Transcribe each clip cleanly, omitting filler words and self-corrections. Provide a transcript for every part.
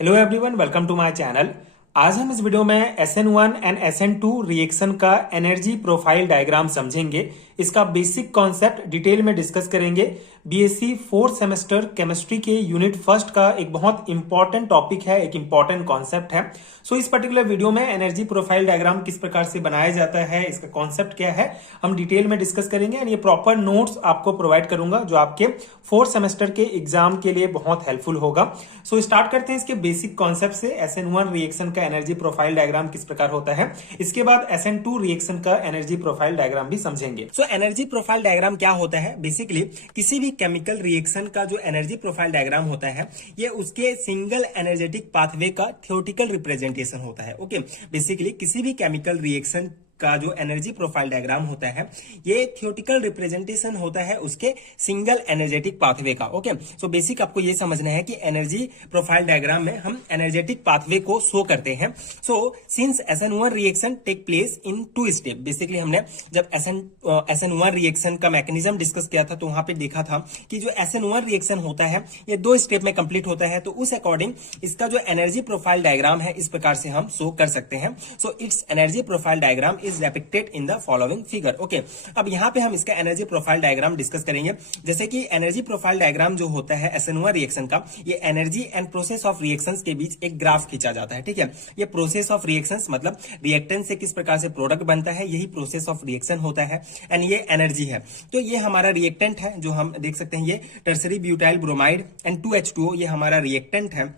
Hello everyone, welcome to my channel. आज हम इस वीडियो में SN1 एंड SN2 रिएक्शन का एनर्जी प्रोफाइल डायग्राम समझेंगे। इसका बेसिक कॉन्सेप्ट डिटेल में डिस्कस करेंगे। बीएससी फोर्थ सेमेस्टर केमिस्ट्री के यूनिट फर्स्ट का एक बहुत इंपॉर्टेंट टॉपिक है, एक इंपॉर्टेंट कॉन्सेप्ट है। सो इस पर्टिकुलर वीडियो में एनर्जी प्रोफाइल डायग्राम किस प्रकार से बनाया जाता है, इसका कॉन्सेप्ट क्या है, हम डिटेल में डिस्कस करेंगे। एंड ये प्रॉपर नोट्स आपको प्रोवाइड करूंगा जो आपके फोर्थ सेमेस्टर के एग्जाम के लिए बहुत हेल्पफुल होगा। सो स्टार्ट करते हैं इसके बेसिक कॉन्सेप्ट से। SN1 रिएक्शन का एनर्जी प्रोफाइल डायग्राम किस प्रकार होता है, इसके बाद SN2 रिएक्शन का एनर्जी प्रोफाइल डायग्राम भी समझेंगे। सो एनर्जी प्रोफाइल डायग्राम क्या होता है? बेसिकली किसी भी केमिकल रिएक्शन का जो एनर्जी प्रोफाइल डायग्राम होता है, ये उसके सिंगल एनर्जेटिक पाथवे का थ्योरेटिकल रिप्रेजेंटेशन होता है। ओके, बेसिकली किसी भी केमिकल रिएक्शन का जो एनर्जी प्रोफाइल डायग्राम होता है, ये थ्योरेटिकल रिप्रेजेंटेशन होता है उसके सिंगल एनर्जेटिक पाथवे का। ओके, सो बेसिक आपको ये समझना है कि एनर्जी प्रोफाइल डायग्राम में हम एनर्जेटिक पाथवे को शो करते हैं। So since SN1 reaction take place in 2 step, basically हमने जब SN1 रिएक्शन का मैकेनिज्म डिस्कस किया था तो वहां पे देखा था कि जो SN1 रिएक्शन होता है ये 2 स्टेप में कंप्लीट होता है। तो उस अकॉर्डिंग इसका जो एनर्जी प्रोफाइल डायग्राम है इस प्रकार से हम शो कर सकते हैं। So it's energy profile diagram is depicted in the following figure। Okay, अब यहाँ पे हम इसका एनर्जी प्रोफाइल डायग्राम डिस्कस करेंगे। जैसे कि एनर्जी प्रोफाइल डायग्राम जो होता है SN1 रिएक्शन का, ये energy and process of reactions के बीच एक ग्राफ खींचा जाता है। ठीक है, ये प्रोसेस ऑफ रिएक्शंस मतलब रिएक्टेंट से किस प्रकार से प्रोडक्ट बनता है, यही प्रोसेस ऑफ रिएक्शन होता है। एंड ये एनर्जी है। तो ये हमारा रिएक्टेंट है जो हम देख सकते हैं, ये tertiary butyl bromide and 2H2O, ये हमारा रिएक्टेंट है।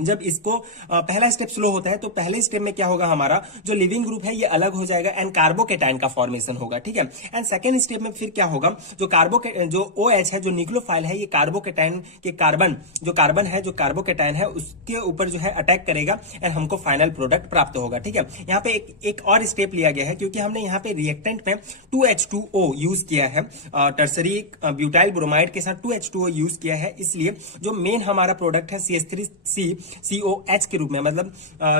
जब इसको पहला स्टेप स्लो होता है तो पहले स्टेप में क्या होगा, हमारा जो लिविंग ग्रुप है ये अलग हो जाएगा एंड कार्बोकेटाइन का फॉर्मेशन होगा। ठीक है, एंड सेकेंड स्टेप में फिर क्या होगा, जो जो OH है, जो न्यूक्लियोफाइल है, ये कार्बोकेटाइन के कार्बन है, जो कार्बोकेटाइन है उसके ऊपर जो है अटैक करेगा एंड हमको फाइनल प्रोडक्ट प्राप्त होगा। ठीक है, यहाँ पे एक और स्टेप लिया गया है क्योंकि हमने यहाँ पे रिएक्टेंट में 2H2O यूज किया है, टर्सरी ब्यूटाइल ब्रोमाइड के साथ 2H2O यूज किया है, इसलिए जो मेन हमारा प्रोडक्ट है CH3COH के रूप में, मतलब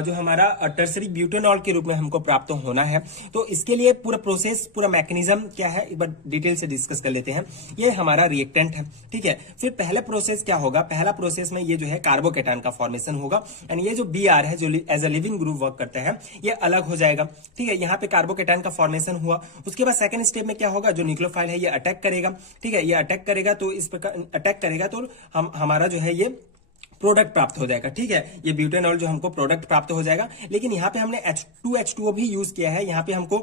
जो हमारा टर्सरी ब्यूटेनॉल के रूप में हमको प्राप्त होना है। तो इसके लिए पूरा प्रोसेस, पूरा मैकेनिज्म क्या है एक बार डिटेल से डिस्कस कर लेते हैं। ये हमारा रिएक्टेंट है। ठीक है, फिर पहला प्रोसेस क्या होगा, पहला प्रोसेस में ये जो है कार्बोकेटाइन का फॉर्मेशन होगा एंड ये जो Br है जो as a leaving group work करता है ये अलग हो जाएगा। ठीक है, यहाँ पे कार्बोकेटाइन का फॉर्मेशन हुआ। उसके बाद सेकंड स्टेप में क्या होगा, जो न्यूक्लियोफाइल है ये अटैक करेगा। ठीक है, ये अटैक करेगा तो इस प्रकार अटैक करेगा तो हमारा जो है ये प्रोडक्ट प्राप्त हो जाएगा। ठीक है, ये ब्यूटेनॉल जो हमको प्रोडक्ट प्राप्त हो जाएगा। लेकिन यहाँ पे हमने H2H2O भी यूज किया है। यहाँ पे हमको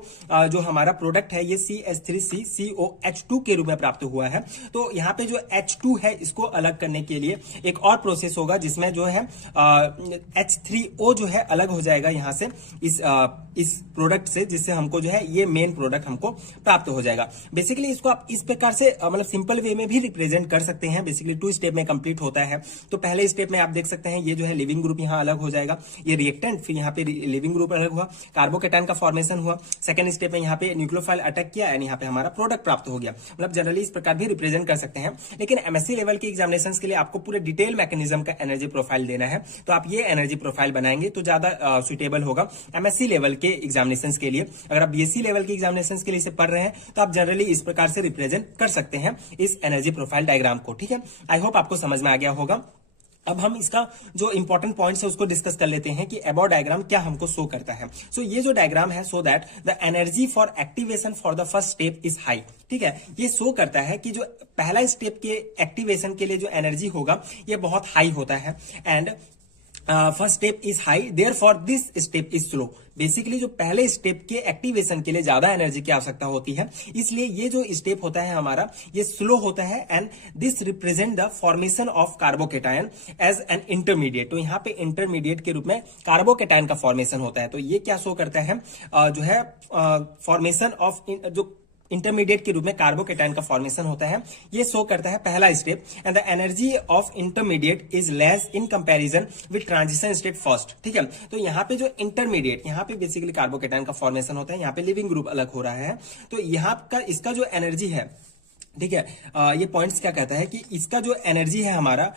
जो हमारा प्रोडक्ट है ये CH3COH2 के रूप में प्राप्त हुआ है। तो यहाँ पे जो H2 है इसको अलग करने के लिए एक और प्रोसेस होगा जिसमें जो है H3O जो है अलग हो जाएगा यहाँ से इस प्रोडक्ट से, जिससे हमको जो है ये मेन प्रोडक्ट हमको प्राप्त हो जाएगा। बेसिकली इसको आप इस प्रकार से मतलब सिंपल वे में भी रिप्रेजेंट कर सकते हैं। बेसिकली 2 स्टेप में कंप्लीट होता है। तो पहले स्टेप में आप देख सकते हैं ये जो है लिविंग ग्रुप यहाँ अलग हो जाएगा, ये रिएक्टेंट, फिर यहाँ पे लिविंग ग्रुप अलग हुआ, कार्बोकेटाइन का फॉर्मेशन हुआ। सेकंड स्टेप में यहाँ पे न्यूक्लियोफाइल अटैक किया एंड यहाँ पे हमारा प्रोडक्ट प्राप्त हो गया। मतलब जनरली इस प्रकार भी रिप्रेजेंट कर सकते हैं। लेकिन MSc लेवल के एग्जामिनेशंस के लिए आपको पूरे डिटेल मैकेनिज्म का एनर्जी प्रोफाइल देना है, तो आप ये एनर्जी प्रोफाइल बनाएंगे तो ज्यादा सुटेबल होगा MSc लेवल के एग्जामिनेशंस के लिए। अगर आप BSc लेवल के एग्जामिनेशंस के लिए इसे पढ़ रहे हैं तो आप जनरली इस प्रकार से रिप्रेजेंट कर सकते हैं इस एनर्जी प्रोफाइल डायग्राम को। ठीक है, आई होप आपको समझ में आ गया होगा। अब हम इसका जो इंपॉर्टेंट पॉइंट्स है उसको डिस्कस कर लेते हैं कि अबव डायग्राम क्या हमको शो करता है। सो ये जो डायग्राम है, so that the energy for activation for the first step is high. ठीक है, ये शो करता है कि जो पहला स्टेप के एक्टिवेशन के लिए जो एनर्जी होगा ये बहुत हाई होता है and first step is high, therefore this step is slow. Basically जो पहले स्टेप के एक्टिवेशन के लिए ज्यादा एनर्जी की आवश्यकता होती है, इसलिए ये जो स्टेप होता है हमारा ये स्लो होता है and this represent the formation of carbocation as an intermediate. तो यहाँ पे इंटरमीडिएट के रूप में कार्बोकेटाइन का फॉर्मेशन होता है। तो ये क्या शो करता है, जो है फॉर्मेशन ऑफ जो इंटरमीडिएट के रूप में कार्बोकेटाइन का फॉर्मेशन होता है, ये शो करता है पहला step. And the energy of intermediate is less in comparison with transition state first. ठीक है, तो यहाँ पे जो इंटरमीडिएट, यहाँ पे बेसिकली कार्बोकेटाइन का फॉर्मेशन होता है, यहाँ पे लिविंग ग्रुप अलग हो रहा है। तो यहाँ का इसका जो एनर्जी है ठीक है। ये पॉइंट्स क्या कहता है कि इसका जो एनर्जी है हमारा,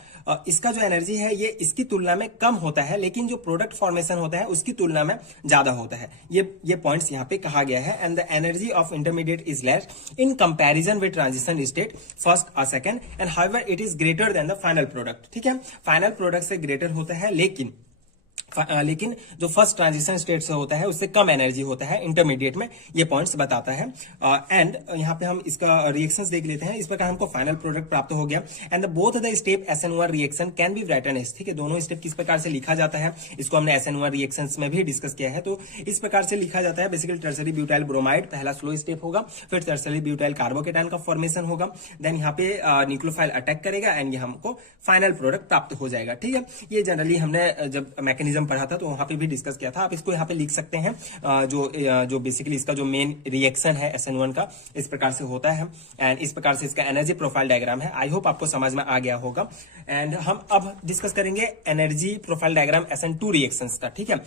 इसका जो एनर्जी है ये इसकी तुलना में कम होता है, लेकिन जो प्रोडक्ट फॉर्मेशन होता है उसकी तुलना में ज्यादा होता है। ये पॉइंट्स यहाँ पे कहा गया है। And the energy of intermediate is less in comparison with transition state first और second, and however it is greater than the final product. ठीक है, फाइनल प्रोडक्ट से ग्रेटर होता है, लेकिन जो फर्स्ट ट्रांजिशन स्टेट से होता है उससे कम एनर्जी होता है इंटरमीडिएट में, ये पॉइंट्स बताता है। एंड यहाँ पे हम इसका रिएक्शंस देख लेते हैं। इस प्रकार हमको फाइनल प्रोडक्ट प्राप्त हो गया। And both the step SN1 reaction can be written as, ठीक है, दोनों स्टेप किस प्रकार से लिखा जाता है इसको हमने SN1 रिएक्शंस में भी डिस्कस किया है। तो इस प्रकार से लिखा जाता है, बेसिकली टर्सरी ब्यूटाइल ब्रोमाइड पहला स्लो स्टेप होगा, फिर टर्सरी ब्यूटाइल कार्बोकेटाइन का फॉर्मेशन होगा, देन यहाँ पे न्यूक्लियोफाइल अटैक करेगा एंड ये हमको फाइनल प्रोडक्ट प्राप्त हो जाएगा। ठीक है, ये जनरली हमने जब मैकेनिज्म पढ़ा था तो वहां पे भी डिस्कस किया था। आप इसको यहाँ पे लिख सकते हैं। जो बेसिकली इसका जो मेन रिएक्शन है SN1 का इस प्रकार से होता है, एंड इस प्रकार से इसका एनर्जी प्रोफाइल डायग्राम है। आई होप आपको समझ में आ गया होगा। एंड हम अब डिस्कस करेंगे energy profile diagram SN2 reactions का। ठीक है,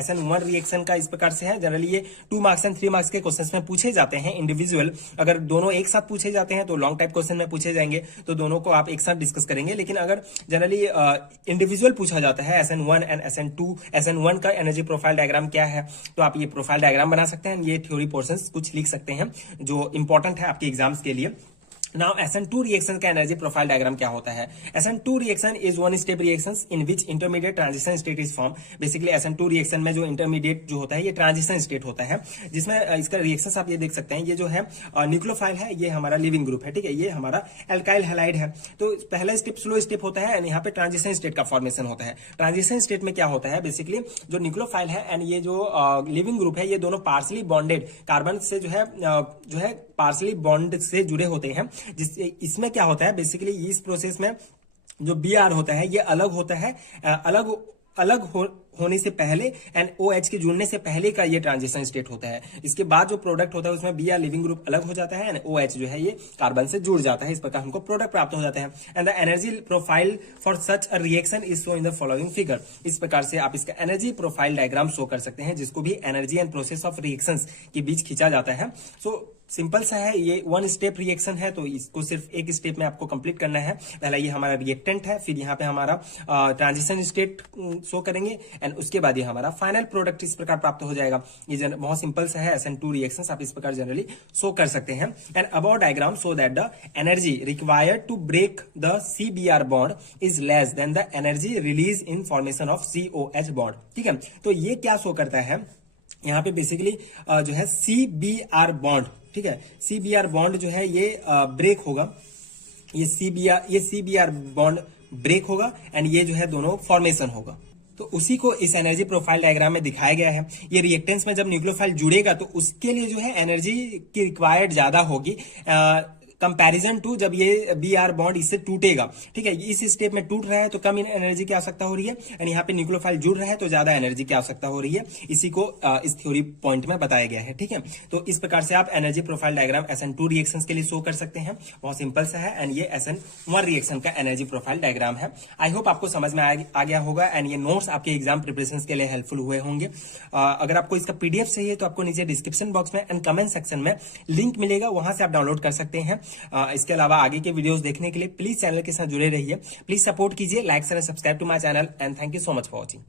SN1 रिएक्शन का इस प्रकार से है। जनरली ये 2 मार्क्स एंड 3 मार्क्स के क्वेश्चन में पूछे जाते हैं इंडिविजुअल। अगर दोनों एक साथ पूछे जाते हैं तो लॉन्ग टाइप क्वेश्चन में पूछे जाएंगे, तो दोनों को आप एक साथ डिस्कस करेंगे। लेकिन अगर जनरली इंडिविजुअल पूछा जाता है SN1 एंड SN1 का एनर्जी प्रोफाइल डायग्राम क्या है, तो आप ये प्रोफाइल डायग्राम बना सकते हैं। ये थ्योरी पोर्शंस कुछ लिख सकते हैं जो इंपॉर्टेंट है आपके एग्जाम्स के लिए। Now SN2 रिएक्शन का एनर्जी प्रोफाइल डायग्राम क्या होता है? SN2 reaction is one step reactions in which intermediate transition state is form. Basically SN2 reaction में जो इंटरमीडिएट जो होता है ये ट्रांजिशन स्टेट होता है, जिसमें इसका रिएक्शंस आप ये देख सकते हैं। ये जो है न्यूक्लियोफाइल है, ये हमारा लिविंग ग्रुप है। ठीक है, ये हमारा एल्काइल हैलाइड है। तो पहला स्टेप स्लो स्टेप होता है एंड यहाँ पे ट्रांजिशन स्टेट का फॉर्मेशन होता है। ट्रांजिशन स्टेट में क्या होता है, बेसिकली जो न्यूक्लियोफाइल है एंड ये जो लिविंग ग्रुप है, ये दोनों पार्सली बॉन्डेड कार्बन से जो है पार्सली बॉन्ड से जुड़े होते हैं। जिससे इसमें क्या होता है, बेसिकली इस प्रोसेस में जो Br होता है ये अलग होता है, अलग होने से पहले एंड OH के जुड़ने से पहले का ये ट्रांजिशन स्टेट होता है। इसके बाद जो प्रोडक्ट होता है उसमें Br लिविंग ग्रुप अलग हो जाता है एंड OH जो है ये कार्बन से जुड़ जाता है। इस प्रकार हमको प्रोडक्ट प्राप्त हो जाते हैं। And the energy profile for such a reaction is show in the following figure. इस प्रकार से आप इसका एनर्जी प्रोफाइल डायग्राम शो कर सकते हैं, जिसको भी energy and process of reactions के बीच खींचा जाता है। सो सिंपल सा है, ये 1 स्टेप रिएक्शन है, तो इसको सिर्फ एक स्टेप में आपको कंप्लीट करना है। पहला ये हमारा रिएक्टेंट है, फिर यहाँ पे हमारा ट्रांजिशन स्टेट शो करेंगे एंड उसके बाद ये हमारा फाइनल प्रोडक्ट इस प्रकार प्राप्त हो जाएगा। ये बहुत सिंपल सा है। SN2 रिएक्शंस आप इस प्रकार जनरली शो कर सकते हैं। And about diagram show that the energy required to break the CBr bond is less than the energy release in formation of COH bond. ठीक है, तो ये क्या शो करता है, यहाँ पे बेसिकली जो है CBr बॉन्ड, ठीक है, CBr बॉन्ड जो है ये ब्रेक होगा। ये CBr बॉन्ड ब्रेक होगा एंड ये जो है दोनों फॉर्मेशन होगा। तो उसी को इस एनर्जी प्रोफाइल डायग्राम में दिखाया गया है। ये रिएक्टेंस में जब न्यूक्लियोफाइल जुड़ेगा तो उसके लिए जो है एनर्जी की रिक्वायर्ड ज्यादा होगी कंपैरिजन टू जब ये Br बॉन्ड इससे टूटेगा। ठीक है, इस स्टेप में टूट रहा है तो कम एनर्जी की आवश्यकता हो रही है, एंड यहाँ पे न्यूक्लियोफाइल जुड़ रहा है तो ज्यादा एनर्जी की आवश्यकता हो रही है। इसी को इस थ्योरी पॉइंट में बताया गया है। ठीक है, तो इस प्रकार से आप energy profile diagram SN2 reactions के लिए शो कर सकते हैं। बहुत सिंपल सा है एंड ये SN1 रिएक्शन का एनर्जी प्रोफाइल डायग्राम है। आई होप आपको समझ में आ गया होगा एंड ये नोट्स आपके एग्जाम प्रिपरेशन के लिए हेल्पफुल हुए होंगे। अगर आपको इसका PDF चाहिए तो आपको नीचे डिस्क्रिप्शन बॉक्स में एंड कमेंट सेक्शन में लिंक मिलेगा, वहां से आप डाउनलोड कर सकते हैं। इसके अलावा आगे के वीडियोस देखने के लिए प्लीज चैनल के साथ जुड़े रहिए। प्लीज सपोर्ट कीजिए, like share subscribe to my channel and thank you so much for watching.